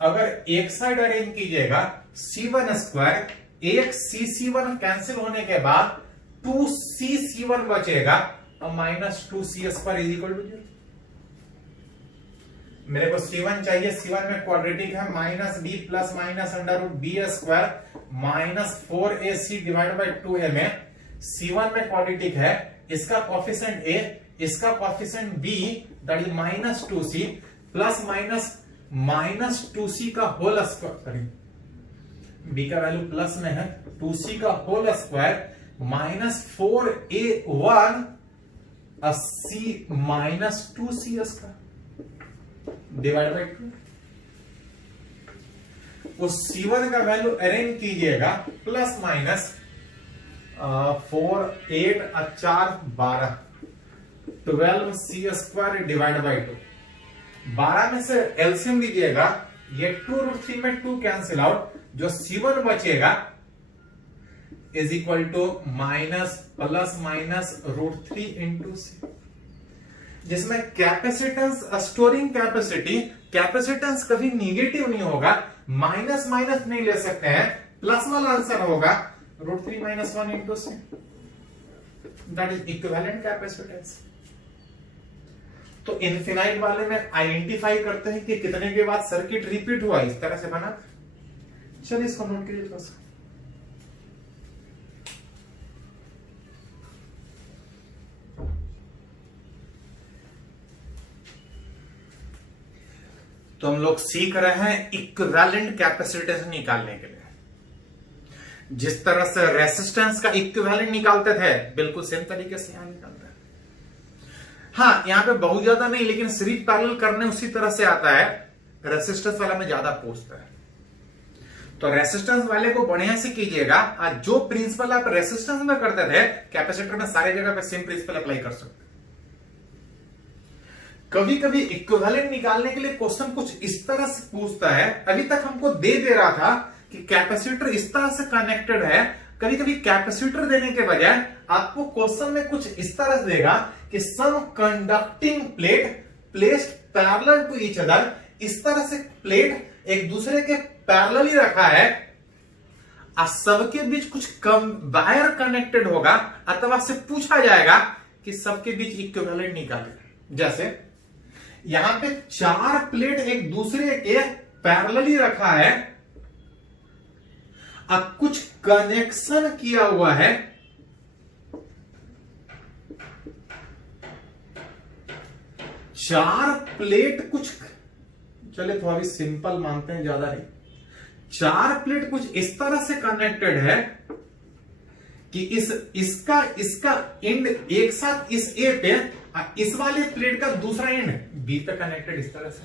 अगर एक साइड अरेंज कीजिएगा C1², एक C1 कैंसिल होने के बाद 2C बचेगा और -2C² इज इक्वल टू 0। मेरे को C1 चाहिए, C1 में क्वाड्रेटिक है minus b plus minus under root b square minus 4ac divide by 2a में C1 में क्वाड्रेटिक है, इसका कॉफिशिएंट a, इसका coefficient b that is minus 2c plus minus 2c का होल स्क्वायर, सॉरी b का value plus में है, 2c का whole square minus 4a1 c minus 2c square divide by 2। उस C1 का वैल्यू अरेंज कीजिएगा plus minus 4 8 4 12 12c square divide by 2। 12 में से एलसीएम लीजिएगा, ये 2√3 में 2 कैंसिल आउट, जो C1 बचेगा is equal to minus plus minus √3 into C, जिसमें कैपेसिटेंस स्टोरिंग कैपेसिटेंस कभी निगेटिव नहीं होगा, माइनस माइनस नहीं ले सकते हैं, प्लस वाला आंसर होगा √3 minus 1 into c, that is equivalent capacitance. तो इनफिनाइट वाले में आइडेंटिफाई करते हैं कि कितने के बाद सर्किट रिपीट हुआ, इस तरह से बना। चलिए इसको नोट कीजिए थोड़ा सा। तो हम लोग सीख रहे हैं इक्विवेलेंट कैपेसिटेंस निकालने के लिए। जिस तरह से रेसिस्टेंस का इक्विवेलेंट निकालते थे, बिल्कुल सेम तरीके से यहां निकालते हैं। हाँ, यहां पे बहुत ज्यादा नहीं, लेकिन सीरीज पैरेलल करने उसी तरह से आता है, रेसिस्टेंस वाला में ज्यादा पूछता है। तो रेसिस्टेंस वाले को बढ़िया से कीजिएगा। जो प्रिंसिपल आप रेसिस्टेंस में करते थे, कैपेसिटर में सारे जगह पे सेम प्रिंसिपल अप्लाई कर सकते हैं। कभी कभी इक्विवेलेंट निकालने के लिए क्वेश्चन कुछ इस तरह से पूछता है। अभी तक हमको दे रहा था कि कैपेसिटर इस तरह से कनेक्टेड है, कभी कभी कैपेसिटर देने के बजाय आपको क्वेश्चन में कुछ इस तरह से देगा कि some conducting plate placed parallel to each other. इस तरह से प्लेट एक दूसरे के पैरेलल ही रखा है और सबके बीच कुछ वायर कनेक्टेड होगा, अथवा से पूछा जाएगा कि सबके बीच इक्विवेलेंट निकाले। जैसे यहां पे 4 प्लेट एक दूसरे के पैरेलल ही रखा है और कुछ कनेक्शन किया हुआ है। चार प्लेट कुछ, चले थोड़ा भी सिंपल मानते हैं, ज्यादा नहीं। 4 प्लेट कुछ इस तरह से कनेक्टेड है कि इसका एंड एक साथ इस ए पे, इस वाले प्लेट का दूसरा एंड बी पे कनेक्टेड इस तरह से।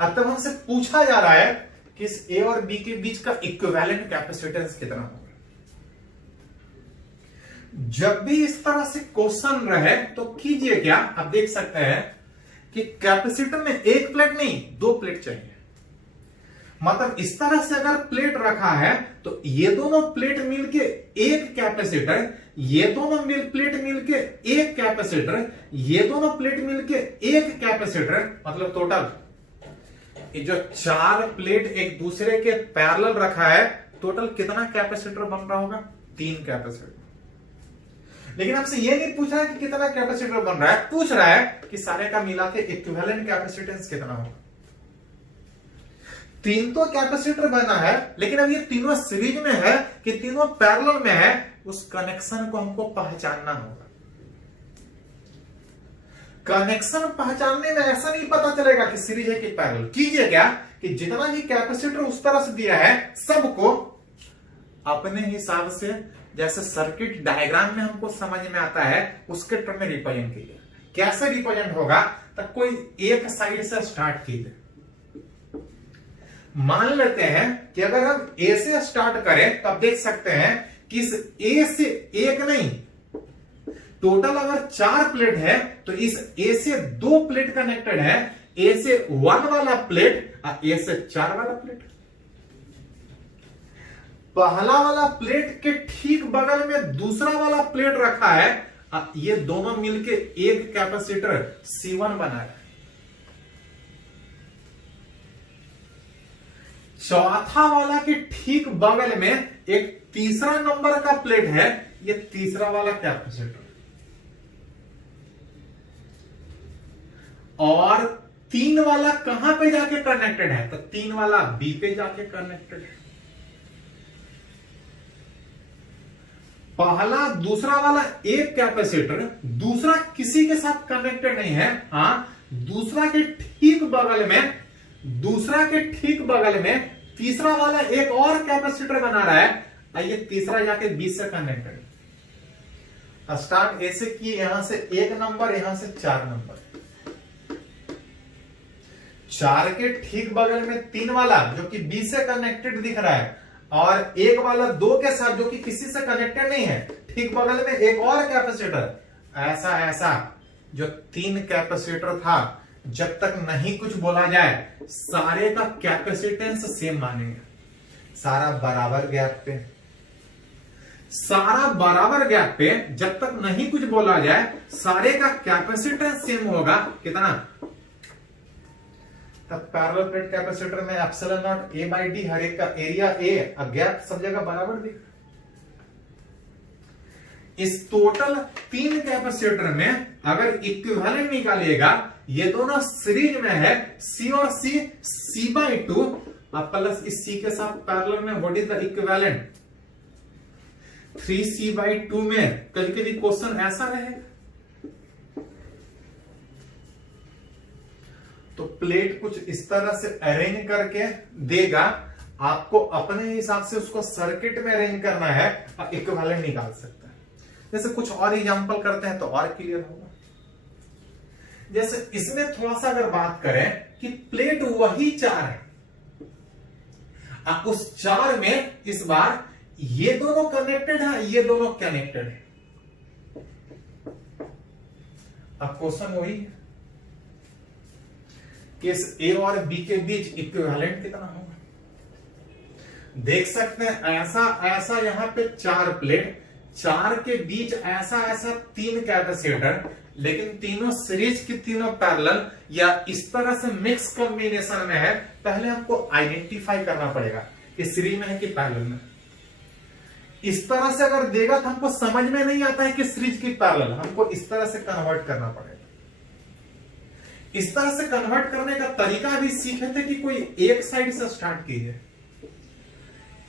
अब तब हमसे पूछा जा रहा है कि इस ए और बी के बीच का इक्विवेलेंट कैपेसिटेंस कितना होगा। जब भी इस तरह से क्वेश्चन रहे तो कीजिए क्या, आप देख सकते हैं कि कैपेसिटर में एक प्लेट नहीं 2 प्लेट चाहिए। मतलब इस तरह से अगर प्लेट रखा है तो ये दोनों प्लेट मिलके एक कैपेसिटर, ये दोनों प्लेट मिलके एक कैपेसिटर, ये दोनों प्लेट मिलके एक कैपेसिटर, मतलब टोटल ये जो 4 प्लेट एक दूसरे के पैरेलल रखा है, टोटल कितना कैपेसिटर बन रहा होगा? 3 कैपेसिटर। लेकिन आपसे ये नहीं पूछा है कि कितना कैपेसिटर बन रहा है, पूछ रहा है कि सारे का मिला के इक्विवेलेंट कैपेसिटेंस कितना होगा। 3 तो कैपेसिटर बना है, लेकिन अब ये तीनों सीरीज में है कि तीनों पैरेलल में है, उस कनेक्शन को हमको पहचानना होगा। कनेक्शन पहचानने में ऐसा नहीं पता चलेगा कि सीरीज है कि पैरेलल। कीजिए क्या कि जितना भी कैपेसिटर उस तरह से दिया है, सबको अपने हिसाब से, जैसे सर्किट डायग्राम में हमको समझ में आता है, उसके टर्म में रिप्रेजेंट कीजिए। कैसे रिप्रेजेंट होगा? तो कोई एक साइड से स्टार्ट कीजिए। मान लेते हैं कि अगर हम ए से स्टार्ट करें तो आप देख सकते हैं कि इस ए से एक नहीं, टोटल अगर 4 प्लेट है तो इस ए से 2 प्लेट कनेक्टेड है, ए से 1 वाला प्लेट और ए से 4 वाला प्लेट। पहला वाला प्लेट के ठीक बगल में दूसरा वाला प्लेट रखा है, ये दोनों मिलके एक कैपेसिटर C1 बना है। चौथा वाला के ठीक बगल में एक तीसरा नंबर का प्लेट है, ये तीसरा वाला कैपेसिटर। और 3 वाला कहां पे जाके कनेक्टेड है? तो 3 वाला बी पे जाके कनेक्टेड है। पहला दूसरा वाला एक कैपेसिटर दूसरा किसी के साथ कनेक्टेड नहीं है। हाँ, दूसरा के ठीक बगल में तीसरा वाला एक और कैपेसिटर बना रहा है। आइए तीसरा जाके बी से कनेक्टेड। स्टार्ट ए से किए, यहां से 1 नंबर, यहां से 4 नंबर। 4 के ठीक बगल में 3 वाला जो कि बी से कनेक्टेड दिख रहा है, और 1 वाला 2 के साथ जो कि किसी से कनेक्टेड नहीं है। ठीक बगल में एक और कैपेसिटर। ऐसा जो 3 कैपेसिटर था, जब तक नहीं कुछ बोला जाए सारे का कैपेसिटेंस सेम मानेंगे। सारा बराबर गैप पे जब तक नहीं कुछ बोला जाए सारे का कैपेसिटेंस सेम होगा। कितना? तब पैरेलल प्लेट कैपेसिटर में epsilon naught A by D, हर एक का एरिया ए, गैप सब जगह बराबर दिख। इस टोटल 3 कैपेसिटर में अगर इक्विवेलेंट निकालिएगा, ये दोनों सीरीज में है, सी और सी बाई 2 प्लस इस सी के साथ पैरेलल में what is the equivalent? 3c by 2 में कभी कभी क्वेश्चन ऐसा रहेगा। तो प्लेट कुछ इस तरह से अरेंज करके देगा, आपको अपने हिसाब से उसको सर्किट में अरेंज करना है और इक्विवेलेंट निकाल सकते हैं। जैसे कुछ और एग्जांपल करते हैं तो और क्लियर होगा। जैसे इसमें थोड़ा सा अगर बात करें कि प्लेट वही 4 है, उस 4 में इस बार ये दोनों कनेक्टेड है, ये दोनों कनेक्टेड है। अब क्वेश्चन वही है कि इस ए और बी के बीच इक्विवेलेंट कितना होगा। देख सकते हैं ऐसा यहां पे 4 प्लेट, 4 के बीच ऐसा 3 कैपेसिटर, लेकिन तीनों सीरीज की तीनों पैरेलल या इस तरह से मिक्स कॉम्बिनेशन में है। पहले हमको आइडेंटिफाई करना पड़ेगा कि सीरीज में है कि पैरेलल में। इस तरह से अगर देगा तो हमको समझ में नहीं आता है कि सीरीज की पैरेलल, हमको इस तरह से कन्वर्ट करना पड़ेगा। इस तरह से कन्वर्ट करने का तरीका भी सीखे थे कि कोई एक साइड से स्टार्ट कीजिए,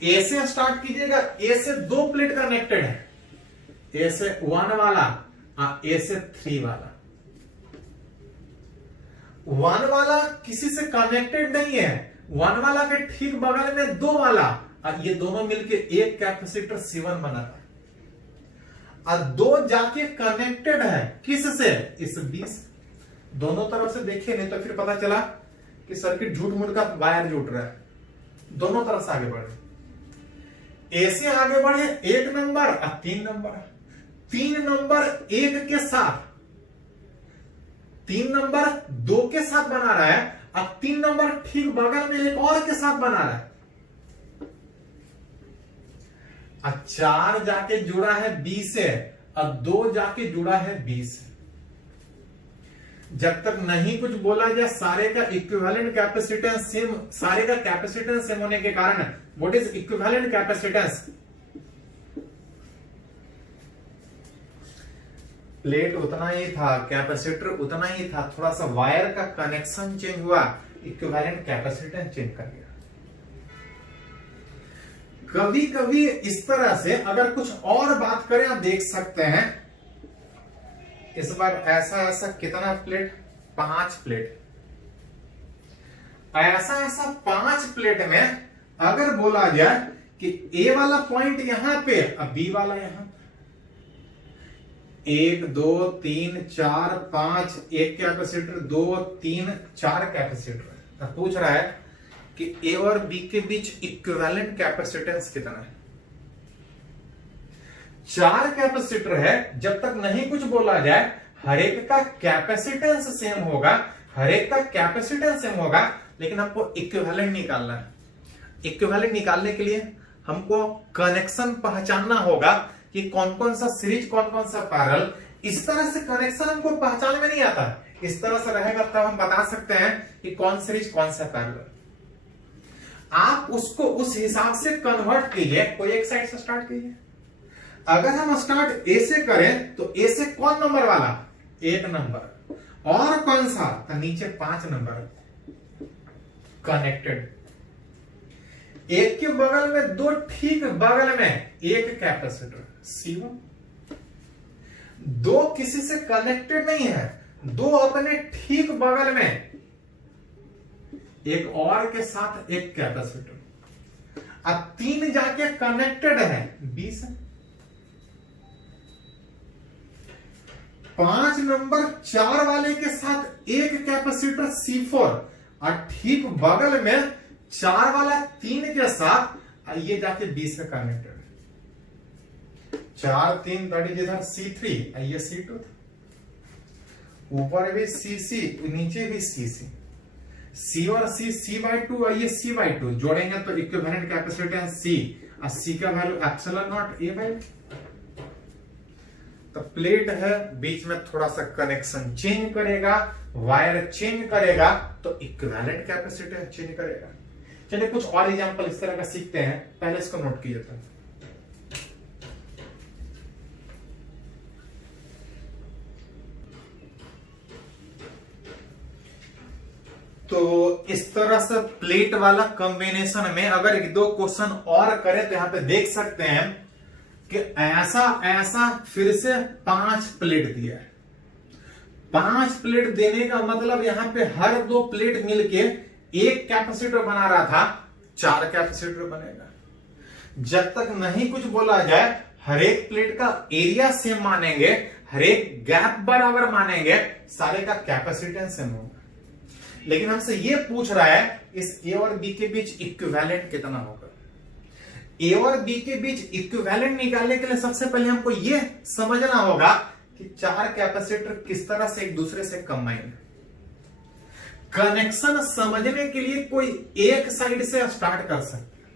ए से स्टार्ट कीजिएगा। ए से 2 प्लेट कनेक्टेड है, ए से 1 वाला और ए से 3 वाला। 1 वाला किसी से कनेक्टेड नहीं है, 1 वाला के ठीक बगल में 2 वाला, और ये दोनों मिलके एक कैपेसिटर C1 बना रहा है। और 2 जाके कनेक्टेड है किस से? इस 20। दोनों तरफ से देखिए, नहीं तो फिर पता चला कि सर्किट झूठ मूठ का वायर जुट रहा है। दोनों तरफ से आगे बढ़े, ए से आगे बढ़े 1 नंबर और 3 नंबर। 3 नंबर 1 के साथ, 3 नंबर 2 के साथ बना रहा है, और 3 नंबर ठीक बगल में एक और के साथ बना रहा है। 4 जाके जुड़ा है बी से और 2 जाके जुड़ा है बी से। जब तक नहीं कुछ बोला जाए सारे का इक्विवेलेंट कैपेसिटेंस सेम, सारे का कैपेसिटेंस सेम होने के कारण what is equivalent capacitance? Plate उतना ही था, कैपेसिटर उतना ही था, थोड़ा सा वायर का कनेक्शन चेंज हुआ, इक्विवेलेंट कैपेसिटेंस चेंज कर गया। कभी कभी इस तरह से अगर कुछ और बात करें, आप देख सकते हैं इस बार ऐसा कितना प्लेट? 5 प्लेट। ऐसा 5 प्लेट में अगर बोला जाए कि ए वाला पॉइंट यहां पे और बी वाला यहां, 1 2 3 4 5, एक कैपेसिटर 2 3 4 कैपेसिटर। अब पूछ रहा है कि ए और बी के बीच इक्विवेलेंट कैपेसिटेंस कितना है। 4 कैपेसिटर है, जब तक नहीं कुछ बोला जाए हर एक का कैपेसिटेंस सेम होगा, हर एक का कैपेसिटेंस सेम होगा, लेकिन हमको इक्विवेलेंट निकालना है। इक्विवेलेंट निकालने के लिए हमको कनेक्शन पहचानना होगा कि कौन कौन सा सीरीज, कौन कौन सा पैरेलल। इस तरह से कनेक्शन हमको पहचान में नहीं आता, इस तरह से रहेगा तब हम बता सकते हैं कि कौन सीरीज कौन सा पैरेलल। आप उसको उस हिसाब से कन्वर्ट कीजिए, कोई एक साइड से स्टार्ट कीजिए। अगर हम स्टार्ट ए से करें तो ए से कौन नंबर वाला? 1 नंबर। और कौन सा, तो नीचे 5 नंबर कनेक्टेड, एक के बगल में दो, ठीक बगल में एक कैपेसिटर C1, दो किसी से कनेक्टेड नहीं है, दो अपने ठीक बगल में एक और के साथ एक कैपेसिटर, अब 3 जाके कनेक्टेड है 20 है। 5 नंबर 4 वाले के साथ एक कैपेसिटर C4 और ठीक बगल में 4 वाला 3 के साथ ये जाके 20 में कनेक्टेड है। 4 3 दैट इज इधर C3, ये C2 था, ऊपर भी CC नीचे भी CC, C और C/2 और ये C/2 जोड़ेंगे तो इक्विवेलेंट कैपेसिटेंस C और C का वैल्यू एप्सिलॉन नॉट A/2। तो प्लेट है, बीच में थोड़ा सा कनेक्शन चेंज करेगा, वायर चेंज करेगा तो इक्विवेलेंट कैपेसिटेंस चेंज करेगा। चलिए कुछ और एग्जांपल इस तरह का सीखते हैं, पहले इसको नोट कीजिए। तो इस तरह से प्लेट वाला कॉम्बिनेशन में अगर 1-2 क्वेश्चन और करें तो यहां पे देख सकते हैं कि ऐसा ऐसा फिर से 5 प्लेट दिया है। 5 प्लेट देने का मतलब यहां पे हर 2 प्लेट मिलके एक कैपेसिटर बना रहा था, 4 कैपेसिटर बनेगा। जब तक नहीं कुछ बोला जाए हर एक प्लेट का एरिया सेम मानेंगे, हर एक गैप बराबर मानेंगे, सारे का कैपेसिटेंस सेम होगा। लेकिन हमसे ये पूछ रहा है इस ए और बी के बीच इक्विवेलेंट कितना होगा। ए और बी के बीच इक्विवेलेंट निकालने के लिए सबसे पहले हमको ये समझना होगा कि 4 कैपेसिटर किस तरह से एक दूसरे से कंबाइन। कनेक्शन समझने के लिए कोई एक साइड से स्टार्ट कर सकते हैं,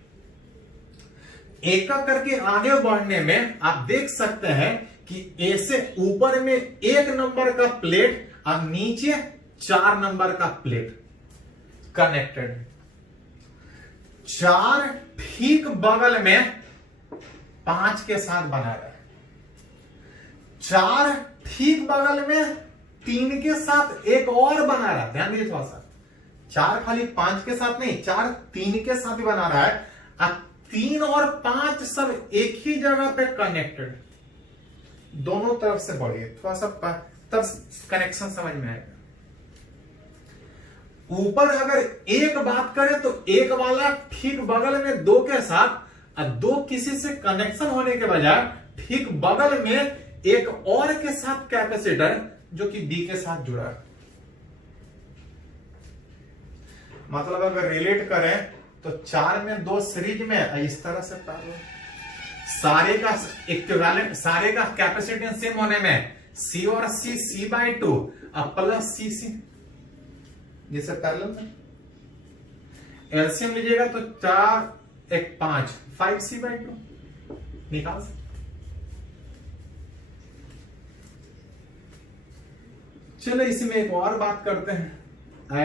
एक करके आगे बढ़ने में आप देख सकते हैं कि ए से ऊपर में 1 नंबर का प्लेट और नीचे 4 नंबर का प्लेट कनेक्टेड, 4 ठीक बगल में 5 के साथ बना रहा है, 4 ठीक बगल में 3 के साथ एक और बना रहा है। ध्यान दीजिए थोड़ा सा, 4 खाली 5 के साथ नहीं, 4 3 के साथ भी बना रहा है। अब 3 और 5 सब एक ही जगह पे कनेक्टेड, दोनों तरफ से बढ़िए थोड़ा सा तब कनेक्शन समझ में आएगा। ऊपर अगर एक बात करें तो एक वाला ठीक बगल में 2 के साथ और 2 किसी से कनेक्शन होने के बजाय ठीक बगल में एक और के साथ कैपेसिटर जो कि बी के साथ जुड़ा है। मतलब अगर रिलेट करें तो 4 में 2 सीरीज में इस तरह से पैरेलल, सारे का इक्विवेलेंट, सारे का कैपेसिटेंस सेम होने में C और C C/2 और प्लस CC जैसे पैरेलल में एलसीएम लीजिएगा तो 4 1 5 5C/2 निकाल सकते। चलो इसी में एक और बात करते हैं,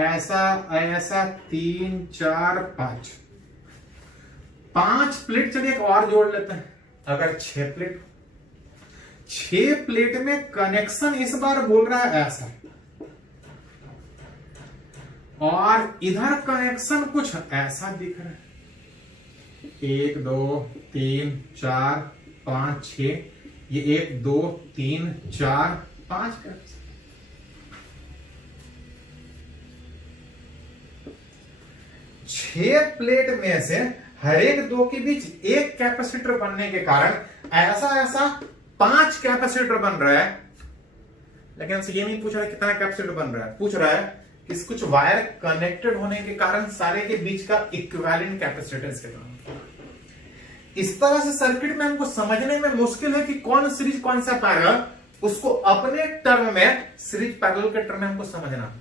ऐसा ऐसा 3 4 5 प्लेट। चलिए एक और जोड़ लेते हैं, अगर 6 प्लेट, 6 प्लेट में कनेक्शन इस बार बोल रहा है ऐसा, और इधर कनेक्शन कुछ ऐसा दिख रहा है, 1 2 3 4 5 6, ये 1 2 3 4 5 का 6 प्लेट में से हर एक 2 के बीच एक कैपेसिटर बनने के कारण ऐसा ऐसा 5 कैपेसिटर बन रहा है। लेकिन हमसे ये नहीं पूछ रहा है कितना कैपेसिटर बन रहा है, पूछ रहा है कि कुछ वायर कनेक्टेड होने के कारण सारे के बीच का इक्विवेलेंट कैपेसिटेंस कितना। इस तरह से सर्किट में हमको समझने में मुश्किल है कि कौन सीरीज कौन सा पैरेलल, उसको अपने टर्म में सीरीज पैरेलल के टर्म में हमको समझना।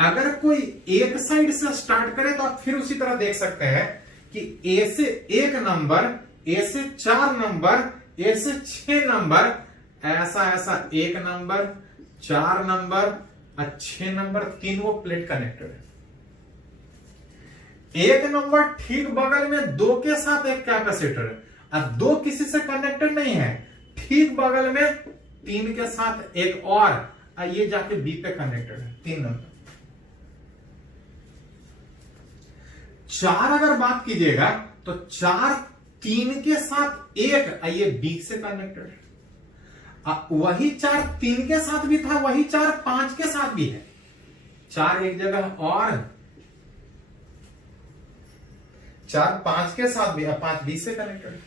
अगर कोई एक साइड से स्टार्ट करे तो आप फिर उसी तरह देख सकते हैं कि ए से 1 नंबर, ए से 4 नंबर, ए से 6 नंबर, ऐसा ऐसा 1 नंबर 4 नंबर और 6 नंबर, 3 वो प्लेट कनेक्टेड है। 1 नंबर ठीक बगल में 2 के साथ एक कैपेसिटर है और 2 किसी से कनेक्टेड नहीं है, ठीक बगल में 3 के साथ एक और ये जाके बी पे कनेक्टेड है, 3 नंबर। 4 अगर बात कीजिएगा तो 4 3 के साथ 1, ये बी से कनेक्टेड है। वही 4 3 के साथ भी था, वही 4 5 के साथ भी है। 4 एक जगह और 4 5 के साथ भी, 5 बी से कनेक्टेड है।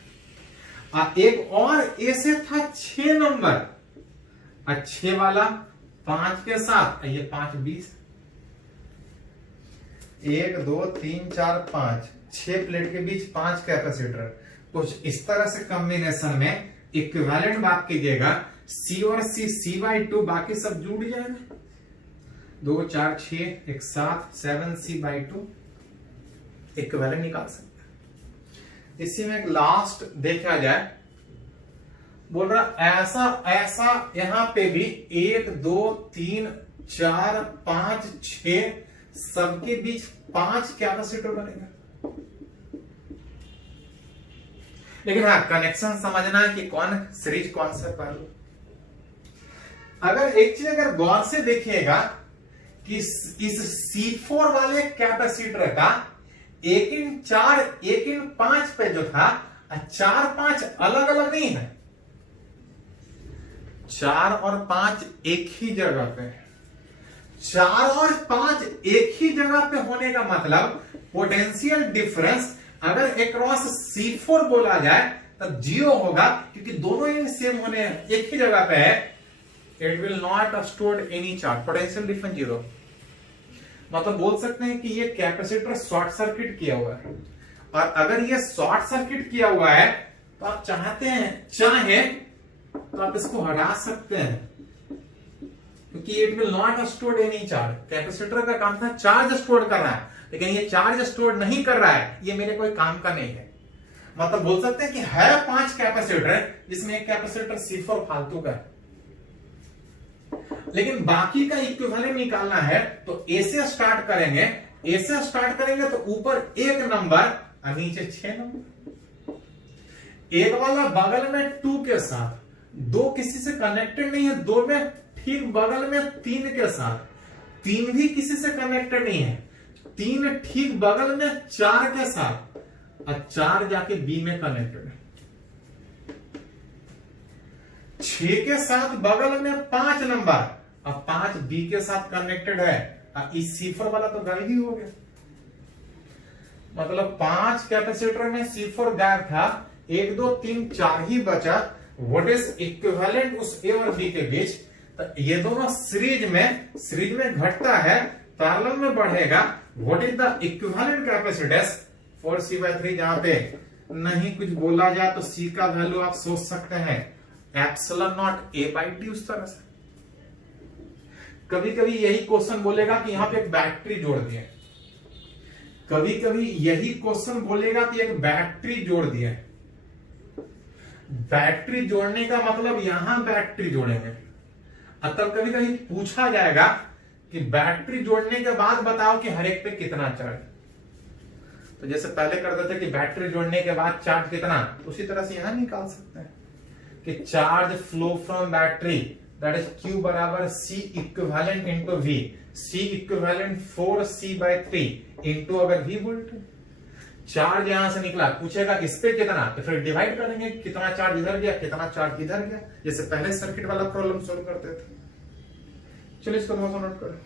एक और ए से था 6 नंबर, 6 वाला 5 के साथ, ये 5 बी से। 1 2 3 4 5, 6 प्लेट के बीच 5 कैपेसिटर। कुछ इस तरह से कॉम्बिनेशन में इक्विवेलेंट बात कीजिएगा, सी और सी बाई 2, बाकी सब जुड़ जाएगा। 2 4 6 1 7 7 सी बाई 2 इक्विवेलेंट निकाल सकते हैं। इसी में एक लास्ट देखा जाए, बोल रहा ऐसा ऐसा यहां पे भी 1 2 3 4 5 6 सबके बीच 5 कैपेसिटर बनेगा। लेकिन हाँ, कनेक्शन समझना है कि कौन सीरीज कौन सा पहलू। अगर एक चीज अगर गौर से देखिएगा कि इस C4 वाले कैपेसिटर का 1 इन 4 1 इन 5 पे जो था, 4 5 अलग अलग नहीं है, 4 और 5 एक ही जगह पे है। 4 और 5 एक ही जगह पे होने का मतलब पोटेंशियल डिफरेंस अगर अक्रॉस C4 बोला जाए तब 0 होगा, क्योंकि दोनों इन सेम होने एक ही जगह पे है। It will not store any charge, potential difference 0। मतलब बोल सकते हैं कि ये कैपेसिटर शॉर्ट सर्किट किया हुआ है, और अगर ये शॉर्ट सर्किट किया हुआ है तो आप चाहे तो आप इसको हटा सकते हैं, क्योंकि it will not store any charge. Capacitor का काम था चार्ज स्टोर करना है, लेकिन ये चार्ज स्टोर नहीं कर रहा है, ये मेरे कोई काम का नहीं है। मतलब बोल सकते हैं कि है 5 कैपेसिटर, जिसमें एक कैपेसिटर C4 फालतू का है, लेकिन बाकी का इक्विवेलेंट निकालना है तो ए से स्टार्ट करेंगे। ए से स्टार्ट करेंगे तो ऊपर 1 नंबर और नीचे 6 नंबर। एक वाला बगल में 2 के साथ, 2 किसी से कनेक्टेड नहीं है, 2 में ठीक बगल में 3 के साथ, 3 भी किसी से कनेक्टेड नहीं है, 3 ठीक बगल में 4 के साथ, और 4 जाके बी में कनेक्टेड है। 6 के साथ बगल में 5 नंबर, अब 5 बी के साथ कनेक्टेड है, इस C4 वाला तो गायब ही हो गया। मतलब 5 कैपेसिटर में C4 गायब था, 1 2 3 4 ही बचा। व्हाट इज इक्विवेलेंट उस ए और बी के बीच? तो ये दोनों सीरीज में घटता है, पैरेलल में बढ़ेगा। What is the equivalent capacitance for C/3? जहां पे नहीं कुछ बोला जाए तो C का वैल्यू आप सोच सकते हैं एप्सिलॉन नॉट A/T। उस तरह से कभी कभी यही क्वेश्चन बोलेगा कि यहां पे एक बैटरी जोड़ दिए, कभी कभी यही क्वेश्चन बोलेगा कि एक बैटरी जोड़ दिए। बैटरी जोड़ने का मतलब यहां बैटरी जोड़ेंगे, तब कभी कभी पूछा जाएगा कि बैटरी जोड़ने के बाद बताओ कि हर एक पे कितना चार्ज। तो जैसे पहले करते थे कि बैटरी जोड़ने के बाद चार्ज कितना, उसी तरह से यहां निकाल सकते हैं कि charge flow from battery that is Q बराबर C equivalent into V। C equivalent 4C/3 into अगर V वोल्टेज। चार्ज यहां से निकला, पूछेगा इस पे कितना, तो फिर डिवाइड करेंगे कितना चार्ज इधर गया कितना चार्ज इधर गया, जैसे पहले सर्किट वाला प्रॉब्लम सोल्व करते थे। चलिए इसको थोड़ा सा नोट करें।